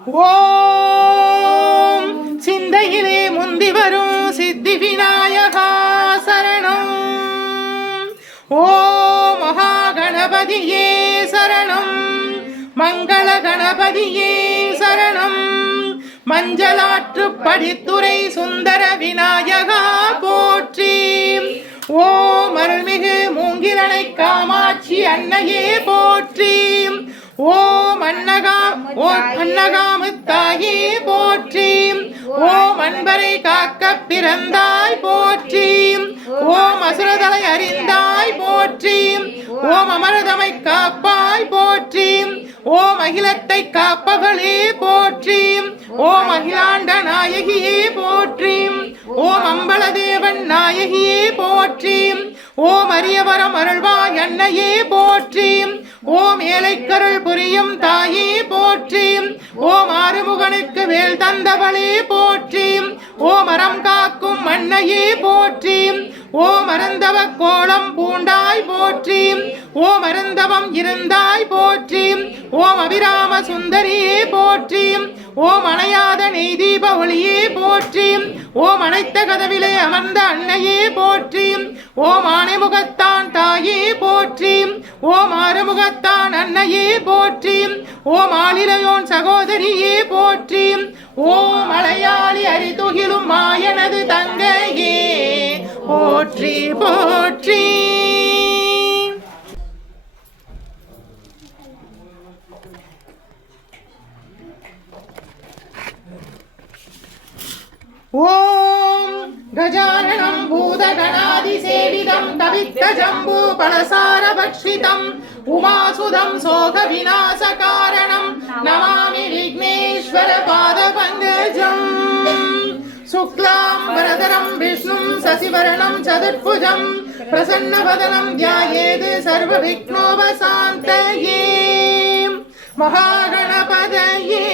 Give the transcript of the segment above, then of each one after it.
ஓம் சிந்தையிலே முந்தி வரும் சித்தி விநாயகா சரணம். ஓம் மகா கணபதியே சரணம். மங்கள கணபதியே சரணம். மஞ்சளாற்று படித்துறை சுந்தர விநாயகா போற்றி. ஓம் அருள்மிகு மூங்கிலனை காமாட்சி அன்னையே போற்றி. ஓம் அன்னகாமுத்தாயே போற்றி. ஓம் அன்பரை காக்க பிறந்தாய் போற்றி. ஓம் அசுரதலை அறிந்தாய் போற்றி. ஓம் அமரதமை காப்பாய் போற்றி. ஓம் அகிலத்தை காப்பவளே போற்றி. ஓம் அகிலாண்ட நாயகியே போற்றி. ஓம் அம்பலதேவன் நாயகியே போற்றி. ஓம் அரியவரம் அருள்வாய் அன்னையே போற்றி. ஓம் ஏழைக்கருள் புரியும் தாயே போற்றி. ஓம் ஆறுமுகனுக்கு வேல் தந்தவளே போற்றி. ஓம் அறம் காக்கும் அன்னையே போற்றி. ஓம் அருந்தவ கோலம் பூண்டாய் போற்றி. ஓம் அருந்தவம் இருந்தாய் போற்றி. ஓம் அபிராம சுந்தரியே போற்றி. ஓம் அணையாத நெய் தீப ஒளியே போற்றி. ஓம் அனைத்த கதவிலே அமர்ந்த அன்னையே போற்றி. ஓம் ஆணைமுகத்தான் தாயே போற்றி. ஓம் ஆறுமுகத்தான் அன்னையே போற்றி. ஓம் ஆளிலையோன் சகோதரியே போற்றி. ஓம் அலையாளி அரிதுகிலும் மாயனது தங்கையே போற்றி போற்றி. ஓம் கஜானனம் பூதகணாதிசேவிதம் கவித்த ஜம்பூ பலசார பக்ஷிதம் உமாசுதம் சோக விநாச காரணம் நமாமி விக்னேஸ்வர பாத பங்கஜம். சுக்லாம் வரதரம் விஷ்ணும் சசிவரணம் சதுர்புஜம் பிரசன்னவதனம் த்யாயேத் சர்வ விக்னோபசாந்தயே. மகாகணபதயே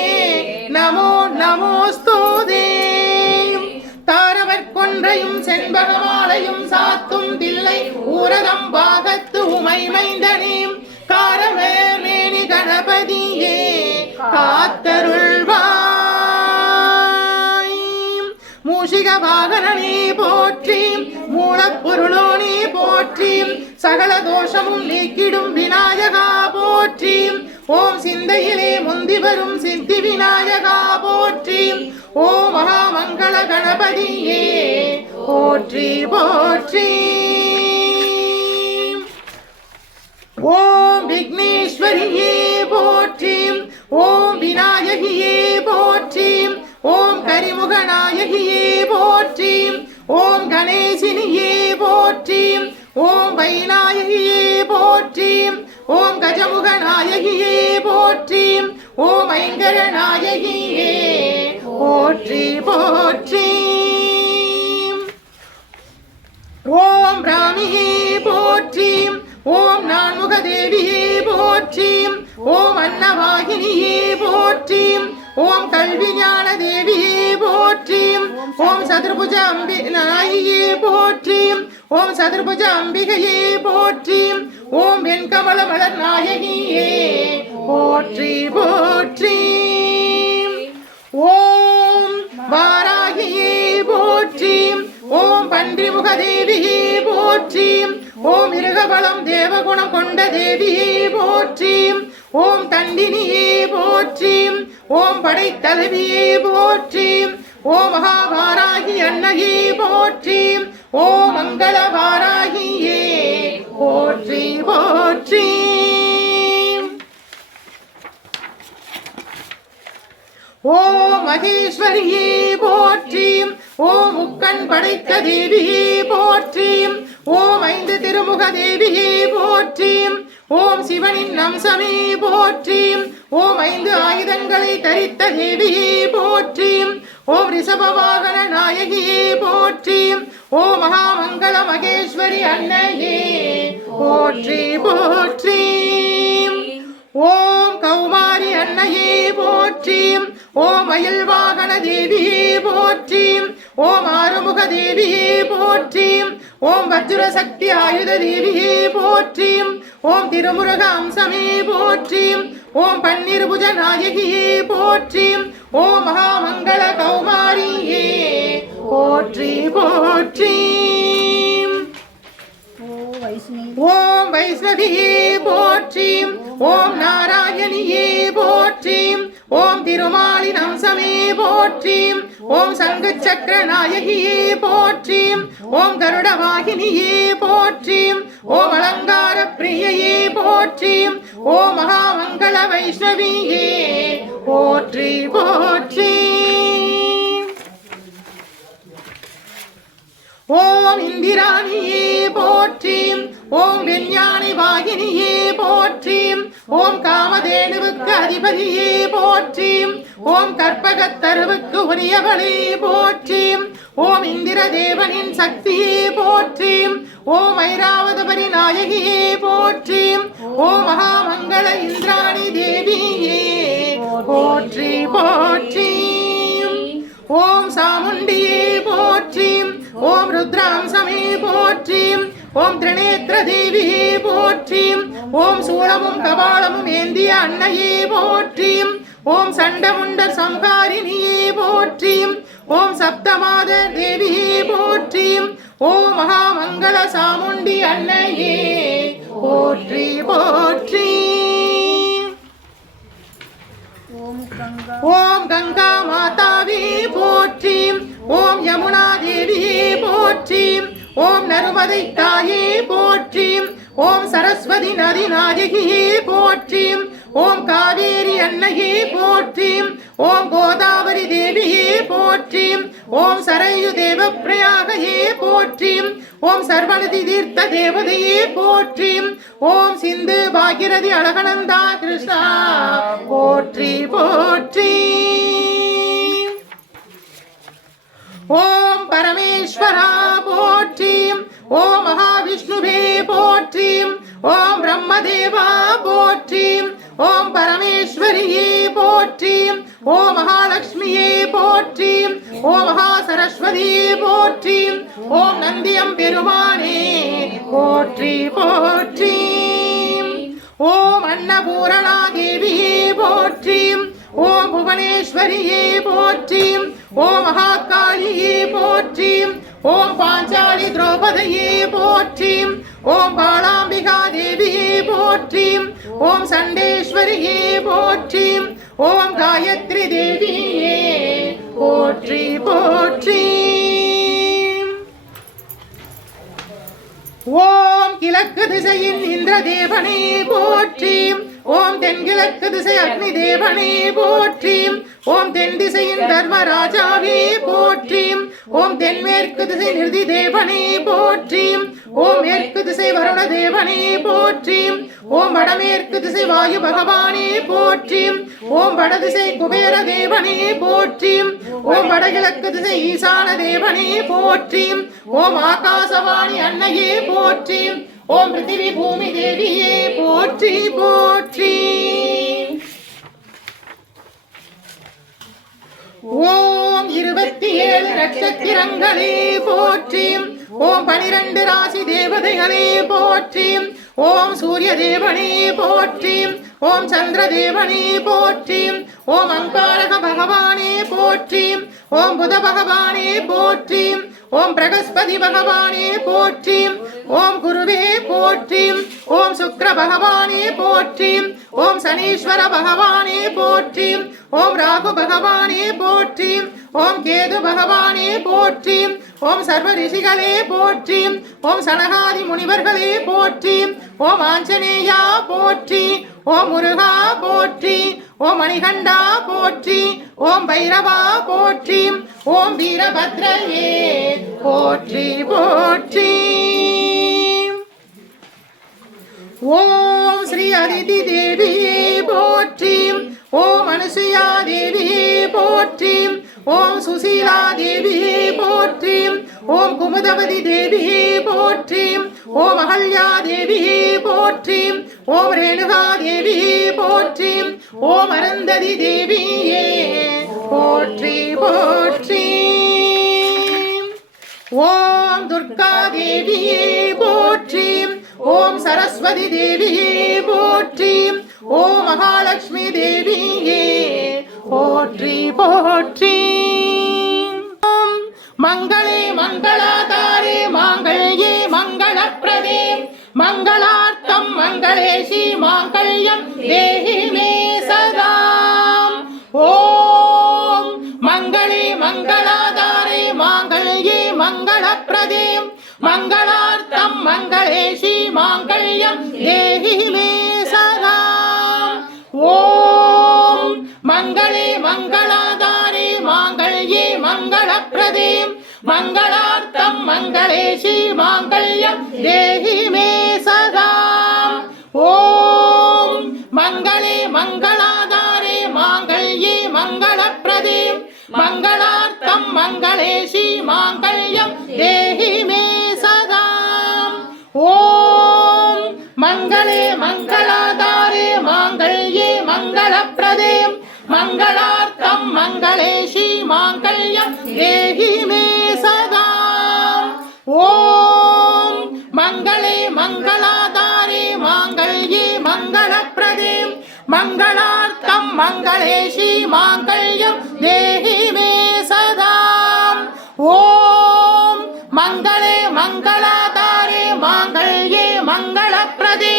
நமோ நமோஸ்துதே. தாரவர் கொன்றையும் செண்பகமாலையும் சாத்தும் தில்லை ஊரதம் பாகத்து உமை மைந்தனே காரமேனி கணபதியே காத்தருள்வாய். மூஷிக வாகனனே போற்றி. மூலப்பொருளோனே போற்றி. சகல தோஷமும் நீக்கிடும் விநாயகா போற்றி. ஓம் சிந்தையிலே முந்தி வரும் சித்தி விநாயகா போற்றி. ஓம் மகாமங்கள கணபதியே போற்றி போற்றி. ஓம் விக்னேஸ்வரியே போற்றி. ஓம் விநாயகியே போற்றி. ஓம் கரிமுக நாயகியே போற்றி. ஓம் கணேசினியே போற்றி. ஓம் வைநாயகியே போற்றி. ஓம் கஜமுக நாயகியே போற்றி. ஓம் ஐங்கர நாயகியே போற்றி போற்றி. ஓம் ராமியே போற்றி. ஓம் நான்முக தேவியே போற்றி. ஓம் அன்னவாகினியே போற்றி. ஓம் கல்வி ஞான தேவியே போற்றி. ஓம் சதுர்புஜ நாயியே போற்றி. ஓம் சதுர்புஜ அம்பிகையே போற்றி. ஓம் வெண்கமல மலர் நாயகியே போற்றி போற்றி. ஓம் வாராகியே போற்றி. ஓம் பன்றிமுக தேவியே போற்றி. ஓம் மிருகபலம் தேவகுணம் கொண்ட தேவியே போற்றி. ஓம் தண்டினியே போற்றி. ஓம் படைத்தலைவியே போற்றி. ஓம் மகாவாராகி அன்னையே போற்றி. ஓம் மங்கள வாராகியே போற்றி போற்றி. ஓம் மகேஸ்வரியே போற்றி. ஓம் முக்கண் படைத்த தேவியே போற்றி. ஓம் ஐந்து திருமுக தேவியே போற்றி. ஓம் சிவனின் அம்சமே போற்றி. ஓம் ஐந்து ஆயுதங்களை தரித்த தேவியே போற்றி. ஓம் ரிஷபவாகன நாயகியே போற்றி. ஓம் மகாமங்கள மகேஸ்வரி அன்னையே போற்றி போற்றி. ஓம் கௌமாரி அன்னையே போற்றி. ஓம் மயில் வாகன தேவியே போற்றி. ஓம் ஆறுமுக தேவியே போற்றி. ஓம் வஜ்ர சக்தி ஆயுத தேவியே போற்றி. ஓம் திருமுருக அம்சமே போற்றி. ஓம் பன்னிருபுஜ நாயகியே போற்றி. ஓம் மகாமங்கள கௌமாரியே போற்றி போற்றி. ஓம் வைஷ்ணவியே போற்றி. ஓம் நாராயணியே போற்றி. ஓம் திருமாலின் அம்சமே போற்றி. ஓம் சங்கு சக்கர நாயகியே போற்றி. ஓம் கருட வாகினியே போற்றி. ஓம் அலங்கார பிரியையே போற்றி. ஓம் மகாமங்கள வைஷ்ணவியே போற்றி போற்றி. ஓம் இந்திராணியே போற்றி. ஓம் விஞ்ஞானி வாகினியே போற்றி. ஓம் காமதேனுவுக்கு அதிபதியே போற்றி. ஓம் கற்பகத்தருவுக்கு உரியவளே போற்றி. ஓம் இந்திர தேவனின் சக்தியே போற்றி. ஓம் ஐராவதபரி நாயகியே போற்றி. ஓம் மகாமங்கள இந்திராணி தேவியே போற்றி போற்றி. ஓம் சாமுண்டியே போற்றி. ஓம் ருத்ராம்சமே போற்றி. ஓம் திரிநேத்திர தேவியே போற்றி. ஓம் சூளமும் கபாலமும் ஏந்திய அன்னையே போற்றி. ஓம் சண்டமுண்டர் சம்ஹாரிணியே போற்றி. ஓம் சப்தமாத தேவியே போற்றி. ஓம் மகாமங்கள சாமுண்டி அன்னையே போற்றி போற்றி. ஓம் கங்கா மாதாவே போற்றி. ஓம் யமுனா தேவியே போற்றி. ஓம் நருமதை தாயே போற்றி. ஓம் சரஸ்வதி நதி நாயகியே போற்றி. ஓம் காவேரி அன்னையே போற்றி. ஓம் கோதாவரி தேவியே போற்றி. ஓம் சரையு தேவ பிரயாகையே போற்றி. ஓம் சர்வநதி தீர்த்த தேவதையே போற்றி. ஓம் சிந்து பாகிரதி அழகனந்தா கிருஷ்ணா போற்றி போற்றி. ஓம் பரமேஸ்வரா போற்றி. ஓம் மகாவிஷ்ணுவே போற்றி. ஓம் பிரம்மதேவா போற்றி. ஓம் பரமேஸ்வரியே போற்றி. ஓம் மகாலட்சுமியே போற்றி. ஓம் மகா சரஸ்வதியே போற்றி. ஓம் நந்தியம் பெருமானே போற்றி போற்றி. ஓம் அன்னபூரணா தேவியே போற்றி. ஓம் புவனேஸ்வரியே போற்றி. ஓம் மகாகாளியே போற்றி. ஓம் பாஞ்சாலி திரௌபதியே போற்றி. ஓம் பாலாம்பிகா தேவியே போற்றி. ஓம் சண்டேஸ்வரியே போற்றி. ஓம் காயத்ரி தேவியே போற்றி போற்றி. ஓம் கிழக்கு திசையின் இந்திர தேவனே போற்றி. ஓம் தென்கிழக்கு திசை அக்னி தேவனே போற்றி. ஓம் தென் திசையின் தர்மராஜாவே போற்றி. ஓம் தென்மேற்கு திசை நிருதி தேவனே போற்றி. ஓம் மேற்கு திசை வருண தேவனே போற்றி. ஓம் வடமேற்கு திசை வாயு பகவானே போற்றி. ஓம் வடதிசை குபேர தேவனே போற்றி. ஓம் வடகிழக்கு திசை ஈசான தேவனே போற்றி. ஓம் ஆகாசவாணி அன்னையே போற்றி. ஓம் பிருத்திவி பூமி தேவியே போற்றி போற்றி. ஓம் 27 நட்சத்திரங்களே போற்றி. ஓம் 12 ராசி தேவதைகளே போற்றி. ஓம் சூரிய தேவனே போற்றி. ஓம் சந்திர தேவனே போற்றி. ஓம் அங்காரக பகவானே போற்றி. ஓம் புத பகவானே போற்றி. ஓம் பிரகஸ்பதி பகவானே போற்றி. ஓம் குருவே போற்றி. ஓம் சுக்கிர பகவானே போற்றி. ஓம் சனீஸ்வர பகவானே போற்றி. ஓம் ராகு பகவானே போற்றி. ஓம் கேது பகவானே போற்றி. ஓம் சர்வ ரிஷிகளே போற்றி. ஓம் சனகாதி முனிவர்களே போற்றி. ஓம் ஆஞ்சநேயா போற்றி. ஓம் முருகா போற்றி. ஓம் மணிகண்டா போற்றி. ஓம் பைரவா போற்றி. ஓம் வீரபத்ரையே போற்றி போற்றி. ஓம் ஸ்ரீ அதிதி தேவியே போற்றி. ஓம் அனுசுயா தேவியே போற்றி. ஓம் சுசீலா தேவியே போற்றி. ஓம் குமுதவதி தேவியே போற்றி. ஓம் அகல்யா தேவியே போற்றி. ஓம் ரேணுகா தேவியே போற்றி. ஓம் அருந்ததி தேவியே போற்றி போற்றி. ஓம் துர்கா தேவியே போற்றி. ஓம் சரஸ்வதி தேவியே போற்றி. ஓம் மகாலட்சுமி தேவியே போற்றி போற்றி. மங்களே மங்களாதாரே மாங்கல்யே மங்களப்ரதே மங்களார்த்தம் மங்களேஷி மாங்கல்யம் தேஹி மே சதா. ஓம் மங்களே மங்களாதாரே மாங்கல்யே மங்களப்ரதே மங்களார்த்தம் மங்களேஷி மாங்கல்யம் தேஹி மே சதா. ஓம் மங்களே மங்களாதாரே மாங்கல்யே மங்களப்ரதே மங்களார்த்தம் மங்களேஷி மாங்கல்யம் தேஹி மே சதா. ஓம் மங்களே மங்களாதாரே மாங்கல்யே மங்களப்ரதே மங்களார்த்தம் மங்களேஷி மாங்கல்யம் தேஹி மே சதா. ஓம் மங்களே மங்களாதாரே மாங்கல்யே மங்களப்ரதே மங்களார்த்தம் மங்களேஷி மாங்கல்யம் தேஹி மே சதா. ஓம் மங்களே மங்களாதாரே மாங்கல்யே மங்களப்ரதே மங்களார்த்தம் மங்களேஷி மாங்கல்யம் தேஹி மே சதா. ஓம் மங்களே மங்களாதாரே மாங்கல்யே மங்களப்ரதே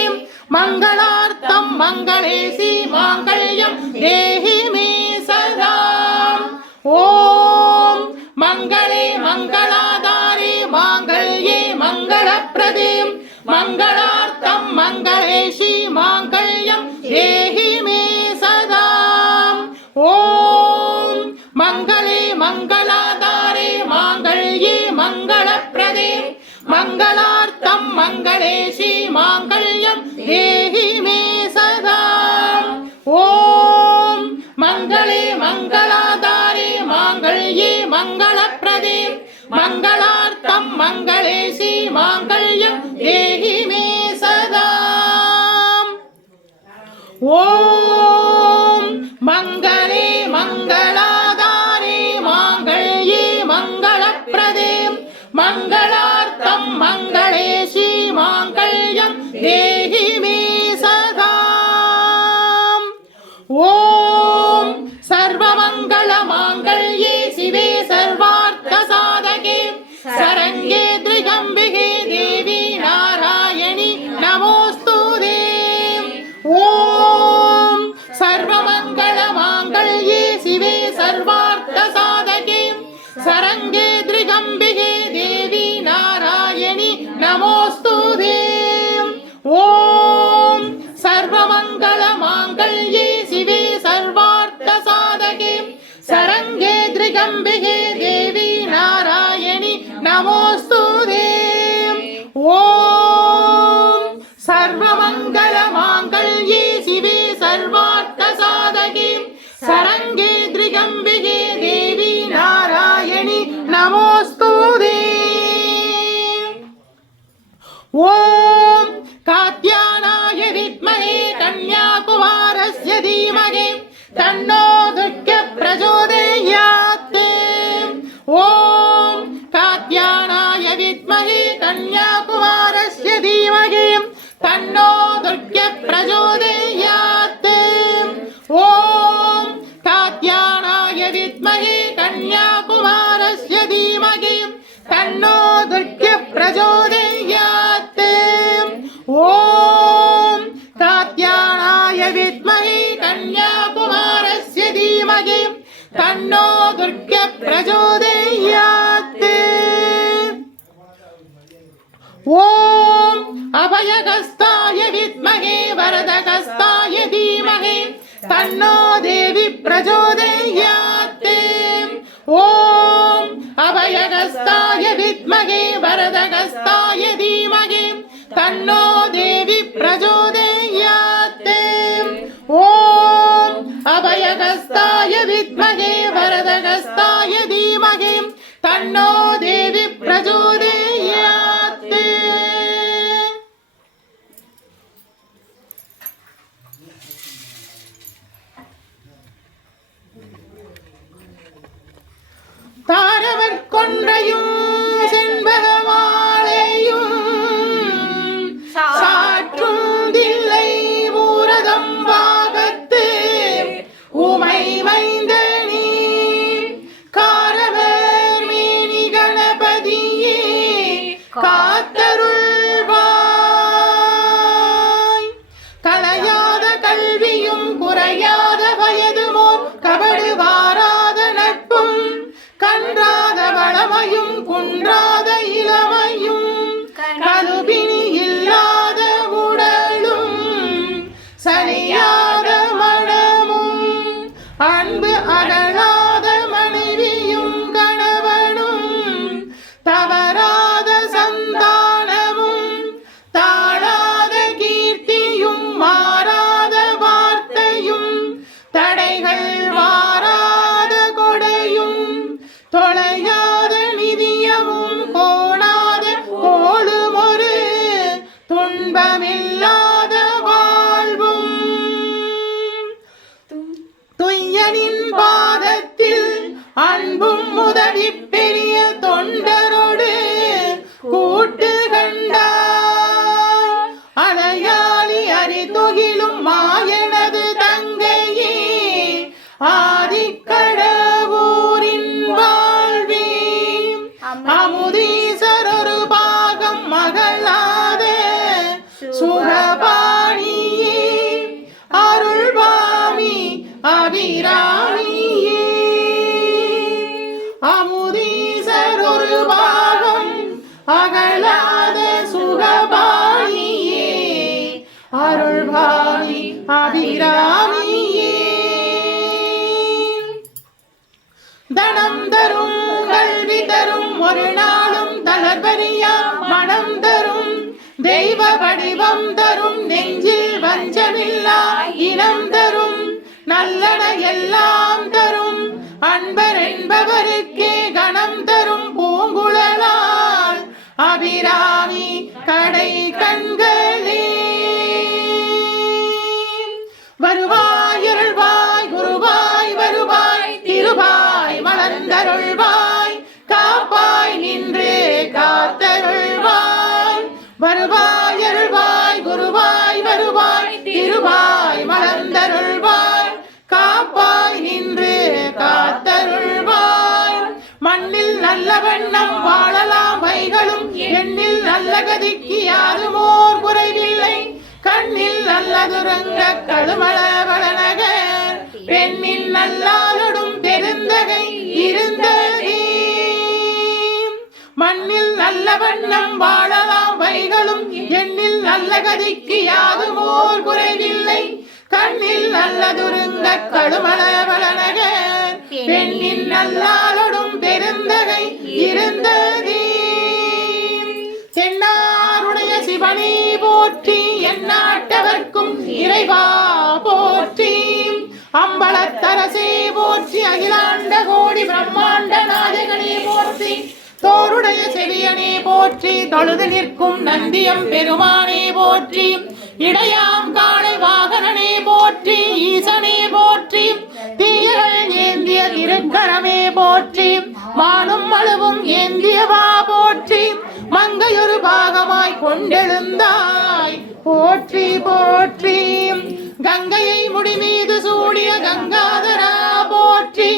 மங்களார்த்தம் மங்களேஷி மாங்கல்யம் தேஹி மே சதா. ஓம் மங்களே மங்களாதாரே மாங்கல்யே மங்களப்ரதே மங்களார்த்தம் மங்களேஷி மாங்கல்யம் தேஹி மே சதா. ஓம் மங்களே மங்களாதாரே மாங்கல்யே மங்களப்ரதே மங்களார்த்தம் மங்களேஷி மாங்கல்யம் தேஹி மே சதா. ஓம் மங்களே மங்களாதாரே மாங்கல்யே மங்களப்ரதே மங்களார்த்தம் மங்களேஷி மாங்கல்யம் தேஹி மே சதா. ஓம் மங்களே மங்களாதாரே மாங்கல்யே மங்களப்ரதே மங்களார்த்தம் மங்களேஷி மாங்கல்யம் தேஹி மே சதா. ஓம் சர்வமங்கள மாங்கல்யே சிவே சர்வார்த்த சாதகே சரண்யே த்ரிகம்பிகே தேவி நாராயணி நமோஸ்துதே. ஓம் சர்வமங்கள மாங்கல்யே சிவே சர்வார்த்த சாதகே சரண்யே த்ரிகம்பிகே தேவி நாராயணி நமோஸ்துதே. ஓம் சர்வமங்கள மாங்கல்யே சிவே சர்வார்த்த சாதகே சரண்யே த்ரிகம்பிகே தேவி நாராயணி நமோஸ்துதே. ஓம் சர்வமங்கள மாங்கல்யே சிவே சர்வார்த்த சாதகே சரண்யே த்ரிகம்பிகே தேவி நாராயணி நமோஸ்துதே. ஓம் காத்யானாய வித்மஹே கன்யாகுமாரஸ்ய தீமஹி தன்னோ துர்கா பிரச்சோதயாத். ஓம் காத்யானாய வித்மஹே கன்யாகுமாரஸ்ய தீமஹி தன்னோ துர்கா பிரச்சோதயாத். ஓம் காத்யானாய வித்மஹே கன்யாகுமாரஸ்ய தீமஹி தன்னோ துர்கா பிரச்சோதயாத். ஓம் காத்யானாய வித்மஹே கன்யாகுமாரஸ்ய தீமஹி தன்னோ துர்கா பிரச்சோதயாத். ஓம் அபயகஸ்தாய வித்மஹே வரதகஸ்தாய தீமஹி தன்னோ தேவி பிரச்சோதயாத். ஓம் அபயகஸ்தாய வித்மஹே வரதகஸ்தாய தீமஹி தன்னோ தேவி பிரச்சோதயாத். ஓம் அபயகஸ்தாய வித்மஹே வரதகஸ்தாய தீமஹி தன்னோ தேவி பிரச்சோதயாத். தாரவர் கொன்றையும் செண்பகமாலையும் சாற்றும் தில்லை பூரதம் பாகத்து உமை மைந்த அன்பு அகலாத மனைவியும் கணவனும் தவறாத சந்தானமும் தாழாத கீர்த்தியும் மாறாத வார்த்தையும் தடைகள் வாராத கொடையும் தொலையாத நிதியமும் கோணாத கோளும் ஒரு துன்பமில்லாத வாழ்வும் துய்யனின் பாதத்தில் அன்பும் உதவி பெரிய தொண்டரோடு கூட்டு கண்டார் அலையாளி அறிதுகிலும் மாயனது தங்கையே ஆதிக்கடவூரின் வாழ்வே அமுதீசர் ஒரு பாகம் மகளாத சுகபாணியே அருள்வாமி அபிராமியே அமுதீசர் ஒரு பாகம் அகலாத சுகபாணியே அருள்வாமி அபிராமியே தனம் தரும் கல்வி தரும் ஒரு நாளும் தளர்வறியா மனம் தரும் தெய்வ வடிவம் தரும் நெஞ்சில் வஞ்சமில்லா இனம் தரும் நல்லன எல்லாம் தரும் அன்பர் என்பவருக்கே கணம் தரும் பூங்குழலால் அபிராமி கடை கண்களே வருவாய் அருள்வாய் குருவாய் வருவாய் திருவாய் மலர்ந்தருள்வாய் காப்பாய் நின்று காத்தருள்வாய் வருவாய் அருள்வாய் குருவாய் வருவாய் திருவாய் மலர்ந்தருள்வாய் காப்பாய் நின்று காத்தருள்வாய் மண்ணில் நல்ல வண்ணம் வாழலாம் வைகளும் எண்ணில் நல்ல கதிக்கு யாருமோர் குறைவில்லை கண்ணில் நல்லதுரங்க கழுமள வளநகர் பெண்ணின் நல்லாளுடும் பெருந்தகை இருந்ததே மண்ணில் நல்ல வண்ணம் வாழலாம் வைகளும் எண்ணில் நல்ல கதிக்கு யாதுமோர் குறைவில்லை கண்ணில் நல்லதுருங்க கழுமள வளநகர் பெண்ணின் நல்லாளுடும் பெருந்தகை இருந்ததே தென்னாருடைய சிவனே போற்றி எந்நாட்டவர்க்கும் இறைவா போற்றி அம்பலத்தரசே போற்றி அகிலாண்ட கோடி பிரம்மாண்ட நாயகனே போற்றி தோருடைய செவியனே போற்றி தொழுது நிற்கும் நந்தியம் பெருமானே போற்றி இடையாம் காளை வாகனனே போற்றி ஈசனே போற்றி தீயகள் ஏந்திய திருக்கரமே போற்றி வானும் மழுவும் ஏந்தியவா போற்றி மங்கையொரு பாகமாய் கொண்டெழுந்தாய் போற்றி போற்றி கங்கையை முடிமீது சூடிய கங்காதரா போற்றி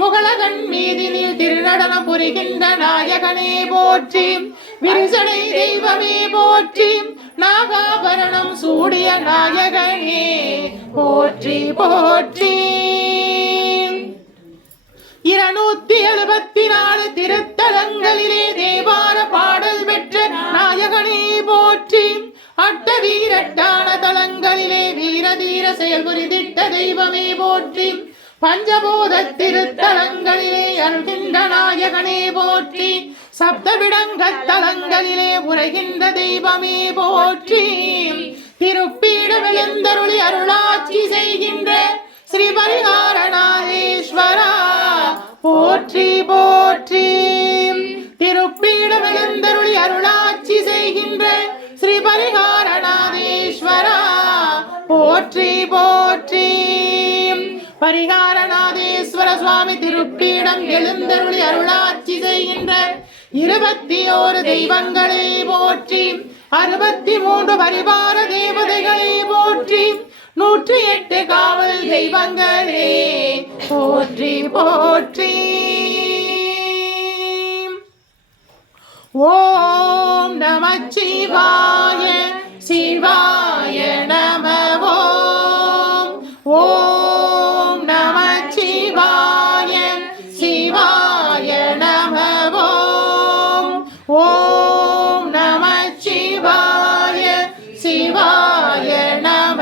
முகலகன் மீதினில் திருநடனம் புரிகின்ற நாயகனே போற்றி விரிசடை தெய்வமே போற்றி நாகாபரணம் சூடிய நாயகனே போற்றி போற்றி 274 திருத்தலங்களிலே தேவார பாடல் பெற்ற நாயகனே போற்றி அட்ட வீரட்டான தலங்களிலே வீரதீர செயல்புரிதிட்ட தெய்வமே போற்றி பஞ்சபூத திருத்தலங்களிலே அருள்கின்ற நாயகனே போற்றி சப்தவிடங்க தலங்களிலே உரைகின்ற தெய்வமே போற்றி திருப்பீடமெழுந்தருளி அருளாட்சி செய்கின்ற ஸ்ரீ பரிகாரநாதேஸ்வரா போற்றி போற்றி திருப்பீடமெழுந்தருளி அருளாட்சி செய்கின்ற ஸ்ரீ பரிகாரநாதேஸ்வரா போற்றி போற்றி பரிகாரநாதேஸ்வர சுவாமி திருப்பீடம் எழுந்தருளி அருளாட்சி செய்கின்ற 21 தெய்வங்களே போற்றி 63 பரிவார தேவதைகளே போற்றி 108 காவல் தெய்வங்களே போற்றி போற்றி ஓம் நமச்சிவாய சிவாய நம ஓம் நமச்சிவாய சிவாய நம ஓம் நமச்சிவாய சிவாய நம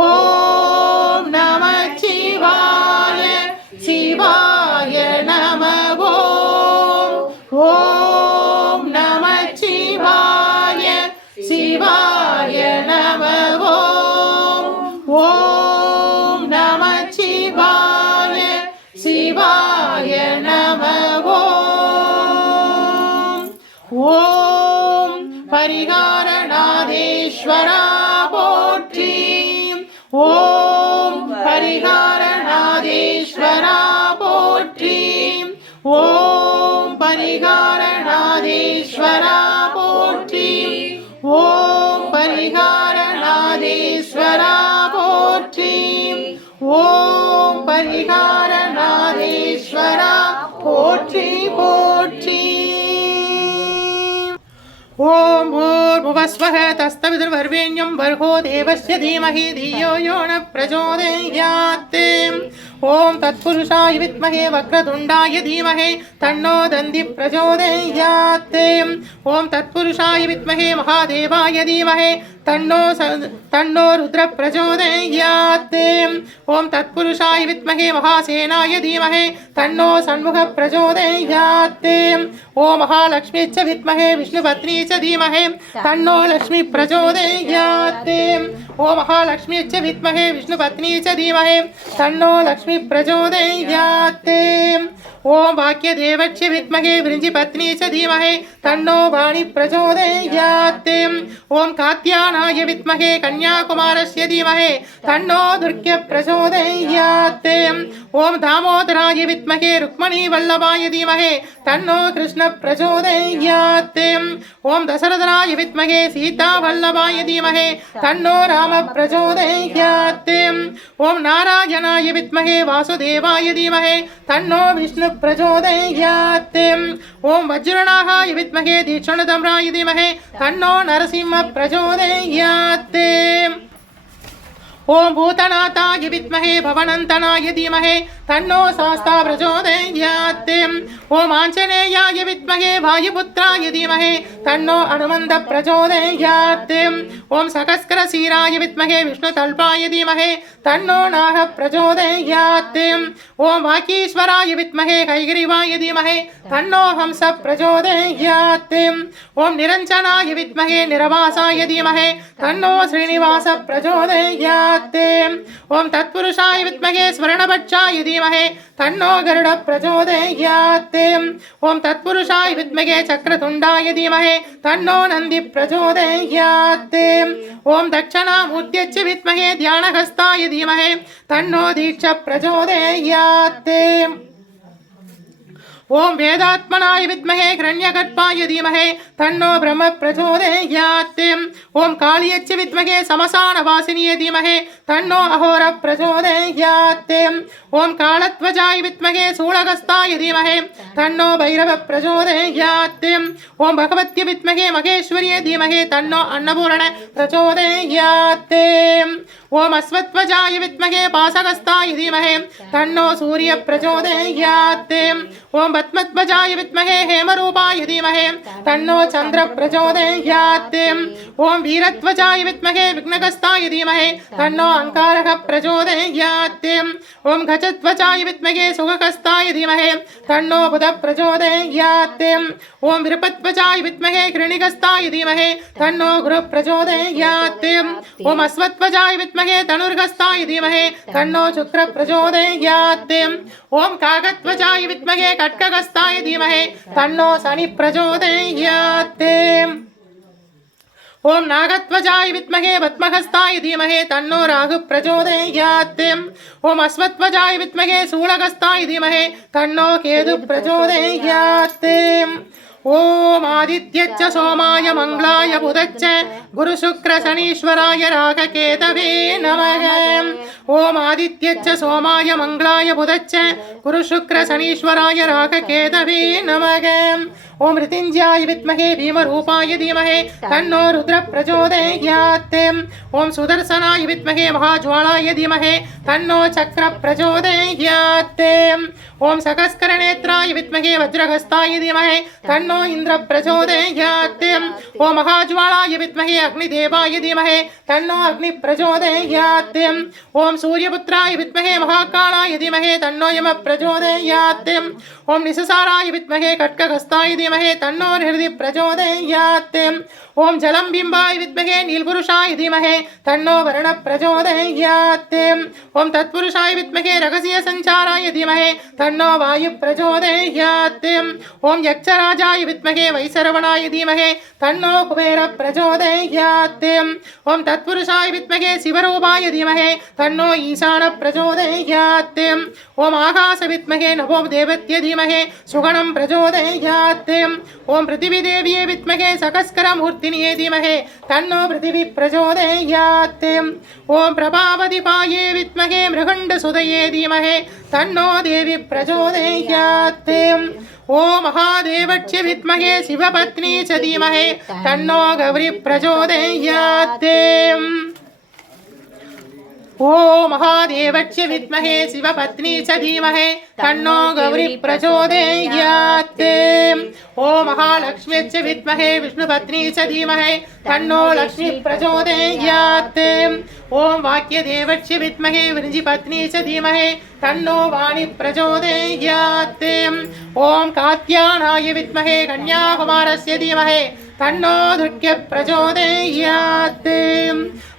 ஓம் நம ஓம் பரிகாரநாதேஸ்வரா போற்றி. ஓம் பரிகாரநாதேஸ்வரா போற்றி. ஓம் பரிகாரநாதேஸ்வரா போற்றி போற்றி. ஓம் भूर्भुवस्वः तत्सवितुर्वरेण्यं भर्गो देवस्य धीमहि धियो यो न प्रचोदयात्. ओम तत्पुरुषाय विद्महे वक्रतुण्डाय धीमहि तन्नो दन्ति प्रचोदयात्. ओम तत्पुरुषाय विद्महे महादेवाय धीमहि तन्नो रुद्र प्रचोदयात्. ओम तत्पुरुषाय विद्महे महासेनाय धीमहि तन्नो षण्मुख प्रचोदयात्. ओम महालक्ष्मी च विद्महे विष्णुपत्नी च धीमहि तन्नो लक्ष्मी प्रचोदयात्. ओम महालक्ष्मी च विद्महे विष्णुपत्नी च धीमहि तन्नो लक्ष्मी प्रचोदयात्. ओम वाक्यदेवस्य विद्महे वृञ्जिपत्नी च धीमहि तन्नो वाणी प्रचोदयात्. ओम कात्यायनाय विद्महे कन्याकुमारस्य धीमहि तन्नो दुर्गे प्रचोदयात्. ओम दामोदराय विद्महे रुक्मिणी वल्लभाय धीमहि तन्नो कृष्ण प्रचोदयात्. ओम दशरथाय विद्महे सीता वल्लभाय धीमहि तन्नो राम प्रचोदयात्. ओम नारायणाय विद्महे वासुदेवाय धीमहि तन्नो विष्णु प्रचोदयात्. ओम वज्रनाहाय विद्महे दीक्षणतम्राय धीमहि तन्नो नरसिंह प्रचोदयात्. ओम भूतनाथाय विद्महे भवनन्तनाय धीमहि तन्नो शास्ता प्रचोदयात्. ओम आञ्जनेयाय विद्महे वायुपुत्राय धीमहि तन्नो हनुमन्त प्रचोदयात्. ओम सकस्करशीराय विद्महे विष्णुतल्पाय धीमहि तन्नो नाग प्रचोदयात्. ओम वाकीश्वराय विद्महे कैग्रीवाय धीमहि तन्नो हंस प्रचोदयात्. ओम निरञ्जनाय विद्महे निरवासाय धीमहि तन्नो श्रीनिवास प्रचोदयात्. ओम तत्पुरुषाय विद्महे स्वर्णभक्षाय धीमहि तन्नो गरुड प्रचोदयात्. ओम तत्पुरुषाय विद्महे चक्रतुण्डाय धीमहि तन्नो नंदी प्रचोदयात्. ओम दक्षिणामूर्त्यै विद्महे ध्यानहस्ताय धीमहि तन्नो दीक्षा प्रचोदयात्. ओम वेदात्मनाय विद्महे हिरण्यगर्भाय धीमहि तन्नो ब्रह्म प्रचोदयात्. ओम कालियच्च विद्महे समसानवासिनीय धीमहि तन्नो अहोर प्रचोदयात्. ओम कालध्वजाय विद्महे शूलहस्ताय धीमहि तन्नो भैरव प्रचोदयात्. ओम भगवत्यै विद्महे महेश्वर्यै धीमहि तन्नो अन्नपूर्ण प्रचोदयात्. ओम अश्वत्थवजाय विद्महे पाशहस्ताय धीमहि तन्नो सूर्य प्रचोदयात्. ओम पद्मध्वजाय विद्महे हेमरूपाय धीमहि तन्नो चंद्र प्रचोदयात्. ओम वीरध्वजाय विद्महे विघ्नहस्ताय धीमहि तन्नो अंकारः प्रचोदयात्. ओम गजध्वजाय विद्महे सुखहस्ताय धीमहि तन्नो बुध प्रचोदयात्. ओम विरूपध्वजाय विद्महे कृणिहस्ताय धीमहि तन्नो गुरु प्रचोदयात्. ओम अश्वत्थवजाय विद्महे धनुर्हस्ताय धीमहि तन्नो शुक्र प्रचोदयात्. ओम काकध्वजाय विद्महे खड्गहस्ताय धीमहि तन्नो शनि प्रचोदयात्. ओम नागध्वजाय विद्महे पद्महस्ताय धीमहि तन्नो राहु प्रचोदयात्. ओम अश्वत्थवजाय विद्महे शूलहस्ताय धीमहि तन्नो केतु प्रचोदयात्. ओम आदित्यच्च सोमाय मंगलाय बुधच्च गुरु शुक्र शनीश्वराय राहकेतवे नमः. ओम आदित्यच्च सोमाय मंगलाय बुधच्च गुरु शुक्र शनीश्वराय राहकेतवे नमः. ओम मृत्युंजयाय विद्महे भीमरूपाय धीमहि तन्नो रुद्र प्रचोदयात्. ओम सुदर्शनाय विद्महे महाज्वालाय धीमहि तन्नो चक्र प्रचोदयात्. ओम सकस्करनेत्राय विद्महे वज्रहस्ताय धीमहि तन्नो इंद्र प्रचोदयात्. ओम महाज्वालाय विद्महे अग्निदेवाय धीमहि तन्नो अग्नि प्रचोदयात्. ओम सूर्यपुत्राय विद्महे महाकालाय धीमहि तन्नो यम प्रचोदयात्. ओम निशसाराय विद्महे खड्गहस्ताय धीमहि तन्नो हृदि प्रचोदयात्. ஓம் ஜலம் பிம்பாய் வித்மகே நீல்புருஷாய தீமஹே தன்னோ வருண பிரச்சோதயாத். ஓம் தத்புருஷாய வித்மகே ரகசிய சஞ்சாராய தீமஹே தன்னோ வாயு பிரச்சோதயாத். ஓம் யக்ஷராஜாய வித்மகே வைசரவணாய தீமஹே தன்னோ குபேர பிரச்சோதயாத். ஓம் தத்புருஷாய வித்மகே சிவரூபாய தீமஹே தன்னோ ஈசான பிரச்சோதயாத். ஓம் ஆகாச வித்மகே நவோ தேவத்ய தீமஹே சுகணம் பிரச்சோதயாத். ஓம் பிருத்திவி தேவியே வித்மகே சகஸ்கர மூர்த்தினியே தீமஹே தன்னோ பிருத்திவி பிரச்சோதயாத். ஓம் பிரபாவதிபாயே வித்மகே மிருகண்ட சுதயே தீமஹே தன்னோ தேவி பிரச்சோதயாத். ஓம் மகாதேவட்ச வித்மகே சிவபத்னி ச தீமஹே தன்னோ கௌரி பிரச்சோதயாத். ஓம் மகாதேவட்ச வித்மகே சிவபத்னி ச தீமஹே தன்னோ கௌரி பிரச்சோதயாத். ஓம் மகாலக்ஷ்மிச்ச வித்மகே விஷ்ணுபத்னி ச தீமஹே தன்னோ லக்ஷ்மி பிரச்சோதயாத். ஓம் வாக்கியதேவட்ச வித்மகே விருஞ்சிபத்னி ச தீமஹே தன்னோ வாணி பிரச்சோதயாத். ஓம் காத்யானாய வித்மகே கன்யாகுமாரஸ்ய தீமஹே தன்னோ துர்க்ய பிரச்சோதயாத்.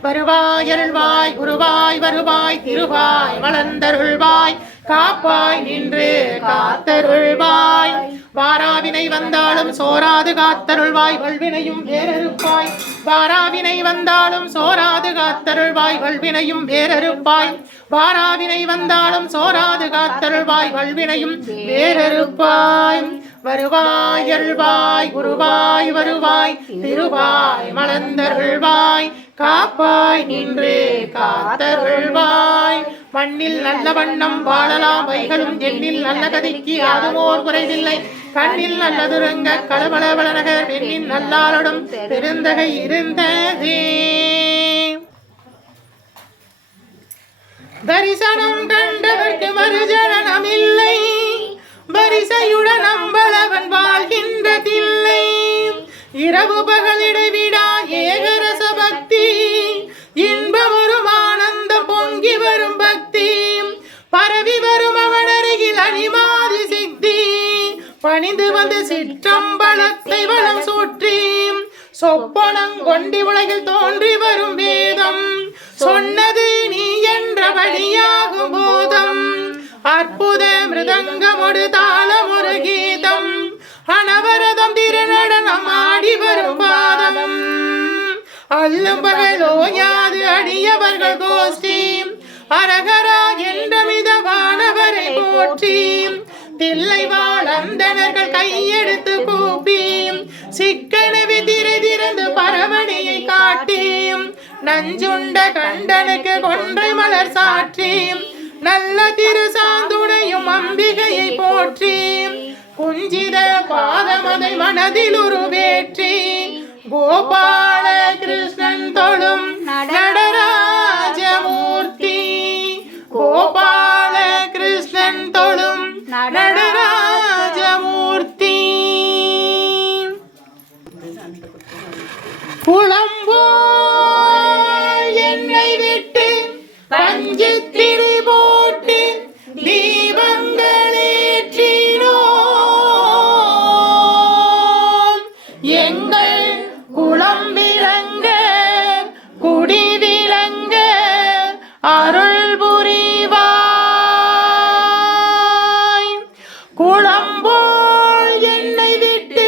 வருவாய் அருள்வாய் குருவாய் வருவாய் திருவாய் வளர்ந்தருள்வாய் காப்பாய் நின்று காத்தருள்வாய். வாராவினை வந்தாலும் சோராது காத்தருள்வாய் வல்வினையும் வேறறுப்பாய். வாராவினை வந்தாலும் சோராது காத்தருள்வாய் வல்வினையும் வேறறுப்பாய். வாராவினை வந்தாலும் சோராது காத்தருள்வாய் வல்வினையும் வேறறுப்பாய். வருவாய் அருள்வாய் குருவாய் வருவாய் திருவாய் மலர்ந்தருள்வாய் காப்பாய் நின்று காத்தருள்வாய். மண்ணில் நல்ல வண்ணம் வாழலாம் வைகளும் எண்ணில் நல்ல கதைக்கு அதுமோர் குறைவில்லை. கண்ணில் நல்லதுரங்க களபளவளநகர் பெண்ணின் நல்லாருடும் பெருந்தகை இருந்ததே. தரிசனம் கண்டவர்க்கு மறுஜனனம் இல்லை. வரிசையுடன் அம்பலவன் வாழ்கின்றதில்லை. இரவு பகல் இடைவிடா ஏகரச பக்தி இன்ப வரும் ஆனந்தம் பொங்கி வரும் பக்தி பரவி வரும் அவனருகில் அணிமாதி சித்தி பணிந்து வந்து சிற்றம்பலத்தை வளம் சூற்றி சொப்பனங்கொண்டி உலகில் தோன்றி வரும் வேதம் சொன்னது நீ என்றபடியாகும் போதம். அற்புத மிருதங்கமொடு தாளமொரு கீதம் அனவரதம் திருநடனம் ஆடி வரும் பாதம். அல்லும் பகலோயாது அடியவர்கள் கோஷ்டி அரகரா என்ற மிதவானவரை போற்றி தில்லை வாழந்தனர்கள் கையெடுத்து கூப்பி சிக்கனவி திரை திறந்து பரமணியை காட்டி நஞ்சுண்ட கண்டனுக்கு கொன்றை மலர் சாற்றி நல்ல திரு சாந்துடையும் அம்பிகையை போற்றி குஞ்சித பாதமதை மனதில் உருவேற்றி கோபால கிருஷ்ணன் தொழும் நடராஜமூர்த்தி. கோபால கிருஷ்ணன் தொழும் நடராஜமூர்த்தி. புலம்போ என்னை விட்டு பஞ்சு திரி போட்டு தீபங்களேற்றினோம். எங்கள் குளம் விளங்க குடி விளங்க அருள் புரிவாய். குளம்போல் என்னை விட்டு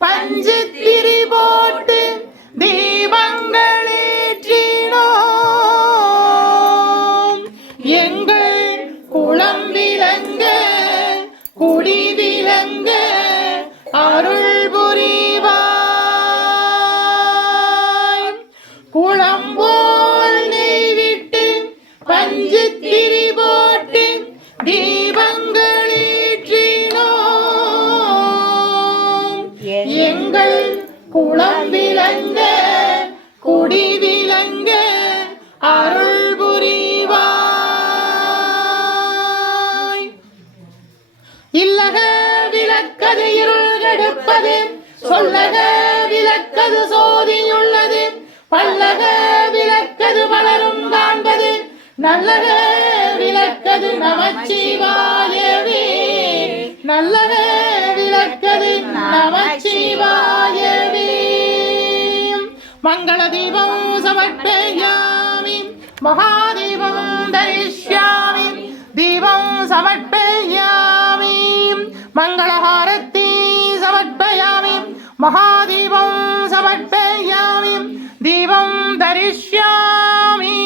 பஞ்சு திரி போட்டு தீபங்களேற்றினோம். எங்கள் குளம் விளங்க குடி விளங்க அருள் புரிவாய். குளம்போல் நெய் விட்டு பஞ்சு திரி போட்டு தீபங்களேற்றினோம். எங்கள் குளம் விளங்க குடி விளங்க அருள் புரிவாய். இல்லக விளக்கது இருள் கெடுப்பது சொல்லக விளக்கது சோதியுள்ளது பல்லக விளக்கது பலரும் காண்பது நல்லக விளக்கது நமச்சிவாயவே. நல்லக விளக்கது நமச்சிவாயவே. मङ्गलदीपं समर्पयामि महादीपं दरिष्यामि दीपं समर्पयामि मङ्गलहारती समर्पयामि महादीपं समर्पयामि दीपं दरिष्यामि